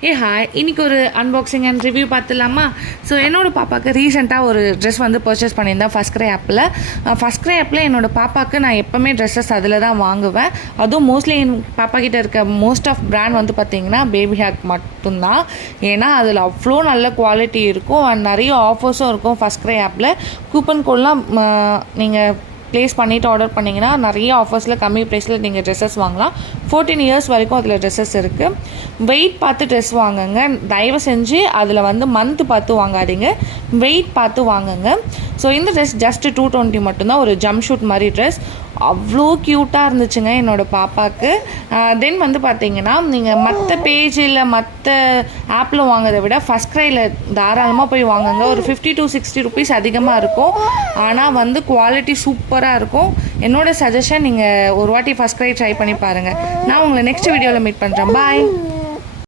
Hi, இன்றைக்கி ஒரு unboxing and review பார்த்துலாமா? So என்னோடய பாப்பாவுக்கு ரீசெண்டாக ஒரு ட்ரெஸ் வந்து பர்ச்சேஸ் பண்ணியிருந்தேன் ஃபஸ்ட்க்ரை ஆப்பில். என்னோடய பாப்பாவுக்கு நான் எப்போவுமே ட்ரெஸ்ஸஸ் அதில் தான் வாங்குவேன். அதுவும் மோஸ்ட்லி என் பாப்பா கிட்டே இருக்க மோஸ்ட் ஆஃப் பிராண்ட் வந்து பார்த்திங்கன்னா பேபி ஹேக் மட்டும்தான். ஏன்னா அதில் அவ்வளோ நல்ல குவாலிட்டி இருக்கும் அண்ட் நிறைய ஆஃபர்ஸும் இருக்கும். ஃபஸ்ட்க்ரை ஆப்பில் கூப்பன் கோட்லாம் நீங்கள் ப்ளேஸ் பண்ணிவிட்டு ஆர்டர் பண்ணிங்கன்னா நிறைய ஆஃபர்ஸில் கம்மி ப்ரைஸில் நீங்கள் ட்ரெஸ்ஸஸ் வாங்கலாம். 14 இயர்ஸ் வரைக்கும் அதில் ட்ரெஸ்ஸஸ் இருக்குது. வெயிட் பார்த்து ட்ரெஸ் வாங்குங்க. தயவு செஞ்சு அதில் வந்து மந்த்து பார்த்து வாங்காதீங்க, வெயிட் பார்த்து வாங்குங்க. ஸோ இந்த ட்ரெஸ் ஜஸ்ட் 220 மட்டும்தான். ஒரு ஜம்ப் ஷூட் மாதிரி ட்ரெஸ் அவ்வளோ க்யூட்டாக இருந்துச்சுங்க என்னோடய பாப்பாவுக்கு. தென் வந்து பார்த்திங்கன்னா நீங்கள் மற்ற பேஜில் மற்ற ஆப்பில் வாங்குறதை விட ஃபஸ்ட்க்ரையில் தாராளமாக போய் வாங்குங்க. ஒரு 50 to 60 ருபீஸ் அதிகமாக இருக்கும், ஆனால் வந்து குவாலிட்டி சூப்பராக இருக்கும். என்னோடய சஜஷன் நீங்கள் ஒரு வாட்டி ஃபஸ்ட்க்ரை ட்ரை பண்ணி பாருங்கள். நான் உங்களை நெக்ஸ்ட் வீடியோவில் மீட் பண்ணுறேன். பாய்.